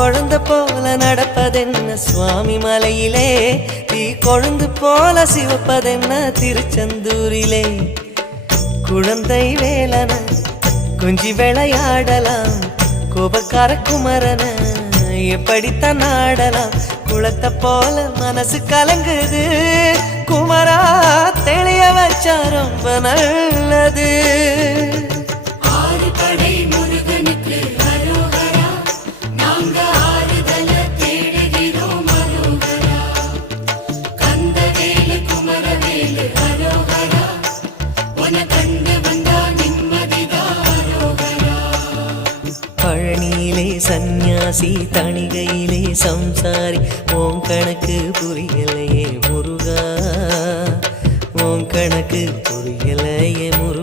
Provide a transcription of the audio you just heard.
குழந்தை போல நடப்பதென்ன சுவாமி மலையிலே? தீ கொழுந்து போல சிவப்பதென்ன திருச்செந்தூரிலே? குழந்தை வேலன குஞ்சி விளையாடலாம் கோபக்கார குமரன எப்படித்தான் ஆடலாம்? குளத்தை போல மனசு கலங்குது குமரா தெளிய வச்சா ரொம்ப நல்லது. பழனியிலே சந்நியாசி தணிகையிலே சம்சாரி. ஓம் கணக்கு புரியலையே முருகா. ஓம் கணக்கு புரியலையே முருகா.